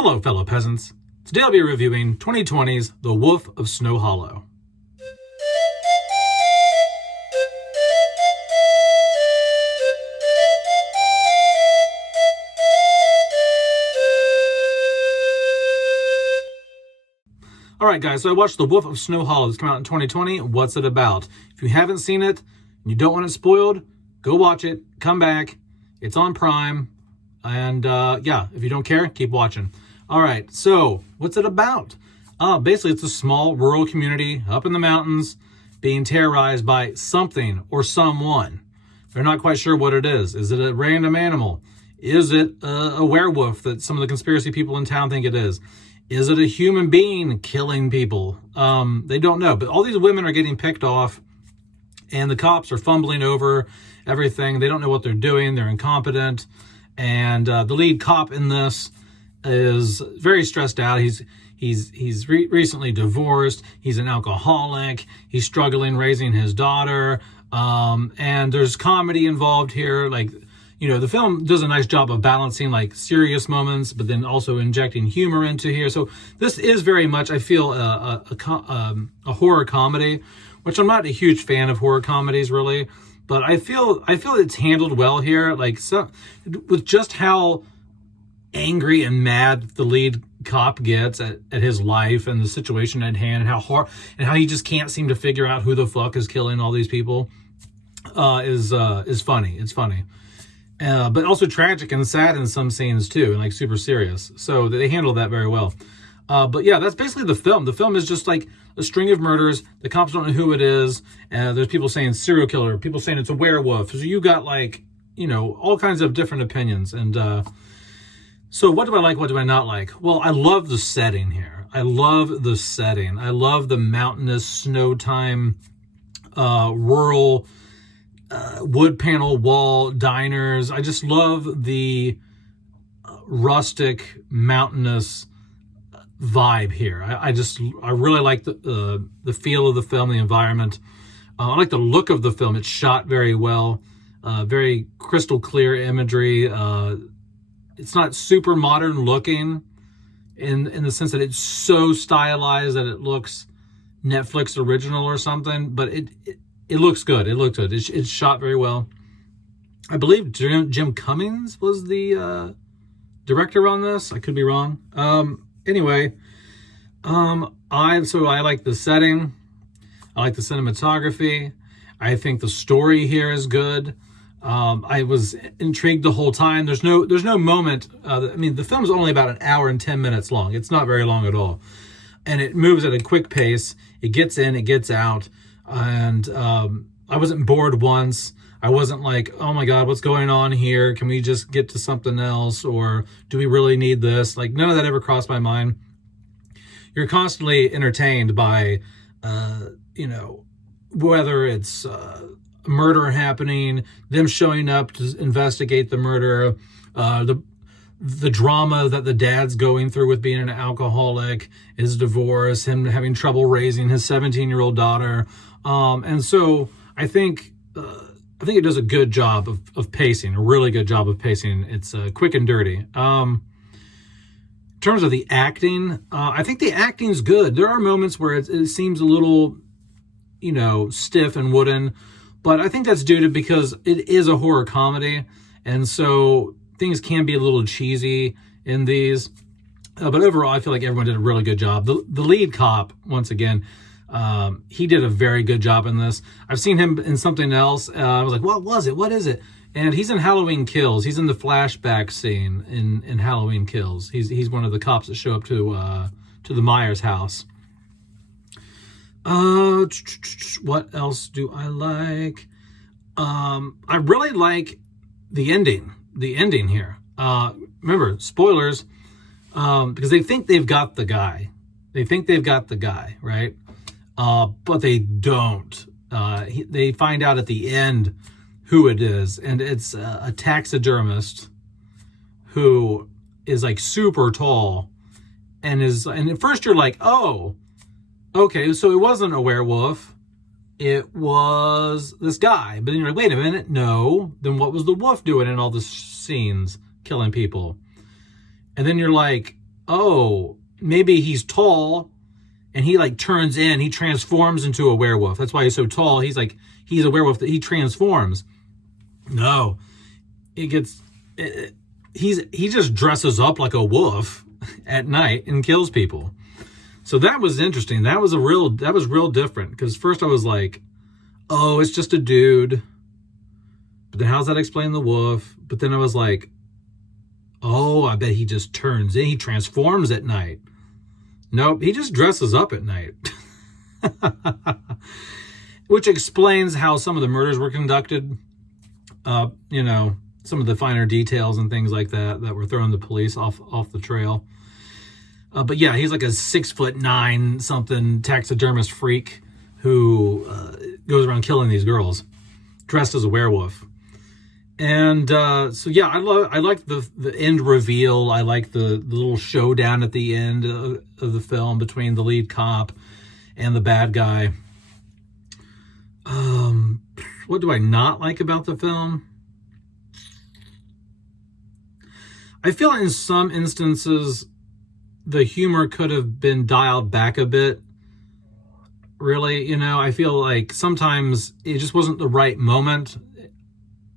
Hello, fellow peasants. Today I'll be reviewing 2020's The Wolf of Snow Hollow. Alright guys, so I watched The Wolf of Snow Hollow. It's come out in 2020. What's it about? If you haven't seen it and you don't want it spoiled, go watch it, come back. It's on Prime. And yeah, if you don't care, keep watching. Alright, so what's it about? Basically, it's a small rural community up in the mountains being terrorized by something or someone. They're not quite sure what it is. Is it a random animal? Is it a werewolf that some of the conspiracy people in town think it is? Is it a human being killing people? They don't know. But all these women are getting picked off, and the cops are fumbling over everything. They don't know what they're doing. They're incompetent. And the lead cop in this is very stressed out. He's recently divorced. He's an alcoholic. He's struggling raising his daughter. And there's comedy involved here. Like, you know, the film does a nice job of balancing like serious moments, but then also injecting humor into here. So this is very much, I feel, a horror comedy, which I'm not a huge fan of horror comedies really, but I feel it's handled well here. Like, so with just how angry and mad the lead cop gets at his life and the situation at hand, and how he just can't seem to figure out who the fuck is killing all these people, is funny. It's funny. But also tragic and sad in some scenes too, and like super serious. So they handle that very well. But yeah, that's basically the film. The film is just like a string of murders. The cops don't know who it is. There's people saying serial killer, people saying it's a werewolf. So you got like, you know, all kinds of different opinions. And so what do I like? What do I not like? Well, I love the setting here. I love the setting. I love the mountainous, snow time, rural, wood panel wall diners. I just love the rustic, mountainous vibe here. I really like the feel of the film, the environment. I like the look of the film. It's shot very well, very crystal clear imagery. It's not super modern looking in the sense that it's so stylized that it looks Netflix original or something, but it looks good. It looks good. It's shot very well. I believe Jim Cummings was the director on this. I could be wrong. Anyway, I like the setting. I like the cinematography. I think the story here is good. I was intrigued the whole time. There's no moment. I mean, the film's only about an hour and 10 minutes long. It's not very long at all, and it moves at a quick pace. It gets in, it gets out, and I wasn't bored once. I wasn't like, oh my God, what's going on here? Can we just get to something else, or do we really need this? Like, none of that ever crossed my mind. You're constantly entertained by, you know, whether it's murder happening, them showing up to investigate the murder, the drama that the dad's going through with being an alcoholic, his divorce, him having trouble raising his 17-year-old daughter. And so I think it does a good job of pacing, a really good job of pacing. It's quick and dirty. In terms of the acting, I think the acting's good. There are moments where it seems a little, you know, stiff and wooden, but I think that's due to because it is a horror comedy, and so things can be a little cheesy in these. But overall, I feel like everyone did a really good job. The lead cop, once again, he did a very good job in this. I've seen him in something else. I was like, what was it? What is it? And he's in Halloween Kills. He's in the flashback scene in Halloween Kills. He's one of the cops that show up to the Myers house. What else do I like? I really like the ending. The ending here. Remember, spoilers, because they think they've got the guy. They think they've got the guy, right? But they don't. They find out at the end who it is, and it's a taxidermist who is like super tall, and at first you're like, oh, okay, so it wasn't a werewolf, it was this guy. But then you're like, wait a minute, no, then what was the wolf doing in all the scenes, killing people? And then you're like, oh, maybe he's tall and he like he transforms into a werewolf. That's why he's so tall. He's a werewolf that he transforms. No, he just dresses up like a wolf at night and kills people. So that was interesting. That was real different, because first I was like, oh, it's just a dude. But then how's that explain the wolf? But then I was like, oh, I bet he just he transforms at night. Nope, he just dresses up at night. Which explains how some of the murders were conducted. Some of the finer details and things like that were throwing the police off the trail. But yeah, he's like a 6'9" something taxidermist freak who goes around killing these girls, dressed as a werewolf. And so yeah, I like the end reveal. I like the little showdown at the end of the film between the lead cop and the bad guy. What do I not like about the film? I feel in some instances the humor could have been dialed back a bit. Really, I feel like sometimes it just wasn't the right moment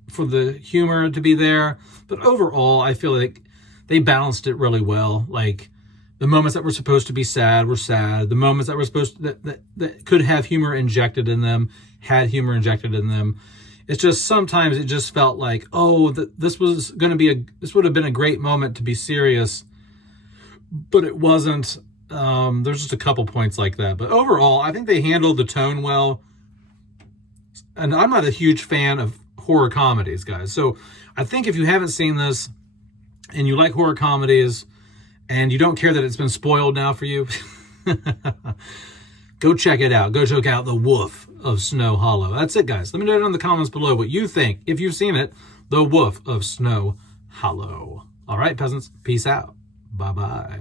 for the humor to be there. But overall, I feel like they balanced it really well. Like, the moments that were supposed to be sad were sad. The moments that were supposed to, that could have humor injected in them had humor injected in them. It's just sometimes it just felt like, oh, this would have been a great moment to be serious, but it wasn't. There's just a couple points like that. But overall, I think they handled the tone well. And I'm not a huge fan of horror comedies, guys. So I think if you haven't seen this and you like horror comedies and you don't care that it's been spoiled now for you, go check it out. Go check out The Wolf of Snow Hollow. That's it, guys. Let me know down in the comments below what you think, if you've seen it, The Wolf of Snow Hollow. All right, peasants. Peace out. Bye-bye.